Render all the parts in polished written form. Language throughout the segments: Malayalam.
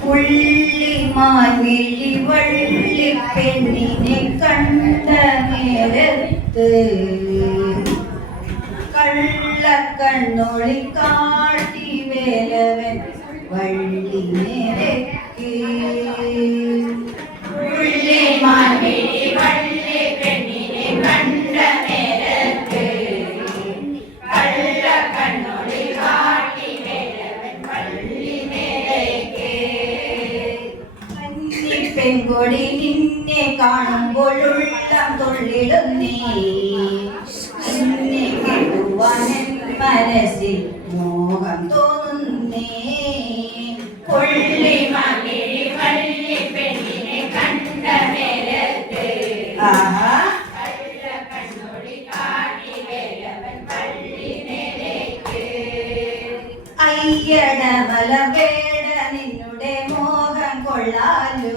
പുള്ളിമാൻമിഴി വള്ളി പെണ്ണിനെ കണ്ട നേരത്ത് കള്ളക്കണ്ണൊളി കാട്ടി വേലവൻ വള്ളി നേരക്ക് പുള്ളിമാൻമിഴി വള്ളി പെണ്ണിനെ കണ്ട നേരത്ത് കള്ളക്കണ്ണൊളി കാട്ടി വേലവൻ വള്ളി നേരക്ക് പെൺകൊടി നിന്നെ കാണുമ്പോൾ ഉള്ളം തുള്ളിടുന്നേ നിന്നെ കിട്ടുവാൻ മനസ്സിൽ മോഹം തോന്നുന്നേ പുള്ളിമാൻമിഴി വള്ളി പെണ്ണിനെ കണ്ട നേരത്ത് കള്ളക്കണ്ണൊളി കാട്ടി വേലവൻ വള്ളി നേരക്ക് അയ്യട മലവേട നിന്നുടെ മോഹം കൊള്ളാലോ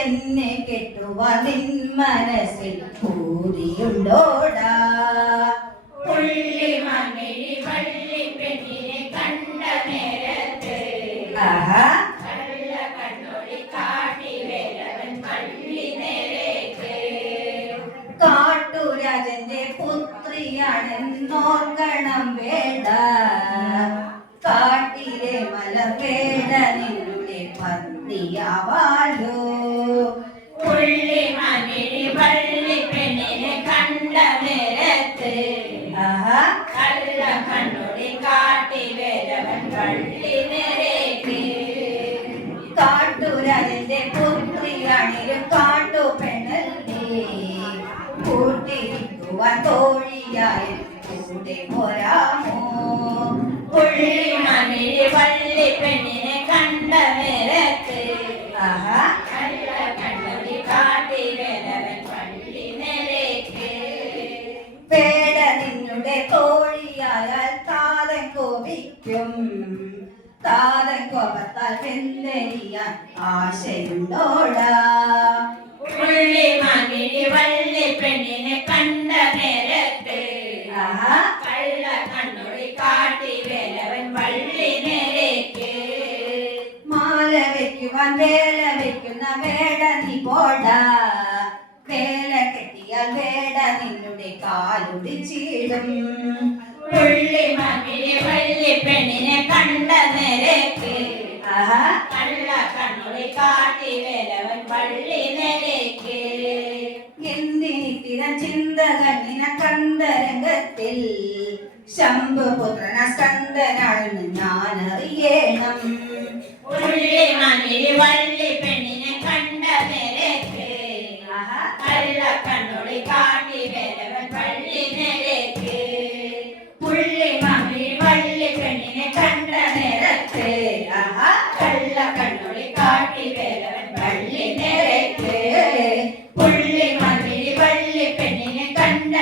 എന്നെ കെട്ടുവാൻ നിൻ മനസ്സിൽ പൂതിയുണ്ടോടാ പുള്ളിമാൻമിഴി വള്ളി പെണ്ണിനെ കണ്ട നേരത്ത് കള്ളക്കണ്ണൊളി കാട്ടി വേലവൻ വള്ളി നേരക്ക് കാട്ടുരാജന്റെ പുത്രിയാണെന്നോർക്കണം വേണ്ട കാട്ടിലെ മലവേട നിന്നുടെ പത്നിയാവാലോ പുള്ളിമാൻമിഴി വള്ളി പെണ്ണിനെ കണ്ട നേരത്ത് കള്ളക്കണ്ണൊളി കാട്ടി വേലവൻ വള്ളി നേരക്ക് കാട്ടുരാജന്റെ പുത്രിയാണിലും കാട്ടുപെണ്ണല്ലേ കൂട്ടിരിക്കുവാൻ തോഴിയായി കൂടെ പോരാമോ പുള്ളിമാൻമിഴി വള്ളി പെണ്ണിനെ കണ്ട നേരത്ത് കള്ളക്കണ്ണൊളി കാട്ടി വേലവൻ വള്ളി നേരക്ക് വേട നിന്നുടെ തോഴിയായാൽ താതൻ കോപിക്കും താതൻ കോപത്താൽ വെന്തെറിയാൻ ആശയുണ്ടോടാ പുള്ളിമാൻമിഴി വള്ളി പെണ്ണിനെ കണ്ട നേരത്ത് കള്ളക്കണ്ണൊളി കാട്ടി വേലവൻ വള്ളി നേരക്ക് മാല വെക്കുവാൻ വേല വെക്കുന്ന വേട നീ പോടാ വേല കെട്ടിയാൽ വേട നിന്നുടെ കാലൊടിച്ചിടും പുള്ളിമാൻമിഴി വള്ളി പെണ്ണിനെ കണ്ട നേരക്ക് കള്ളക്കണ്ണൊളി കാട്ടി വേലവൻ വള്ളി നേരക്ക് എന്തിനിത്തിരം ചിന്തകൾ നിനക്കന്തരംഗത്തിൽ ശംഭുപുത്രന സ്കന്ദനാണെന്ന് ഞാനറിയണം പുള്ളിമാൻമിഴി വള്ളി പെണ്ണിനെ കണ്ട നേരക്ക് കള്ളക്കണ്ണൊളി കാട്ടി വേലവൻ വള്ളി നേരക്ക് പുള്ളിമാൻമിഴി വള്ളി പെണ്ണിനെ കണ്ട നേരത്ത് കള്ളക്കണ്ണൊളി കാട്ടി വേലവൻ വള്ളി നേരക്ക് പുള്ളിമാൻമിഴി വള്ളി പെണ്ണിനെ കണ്ട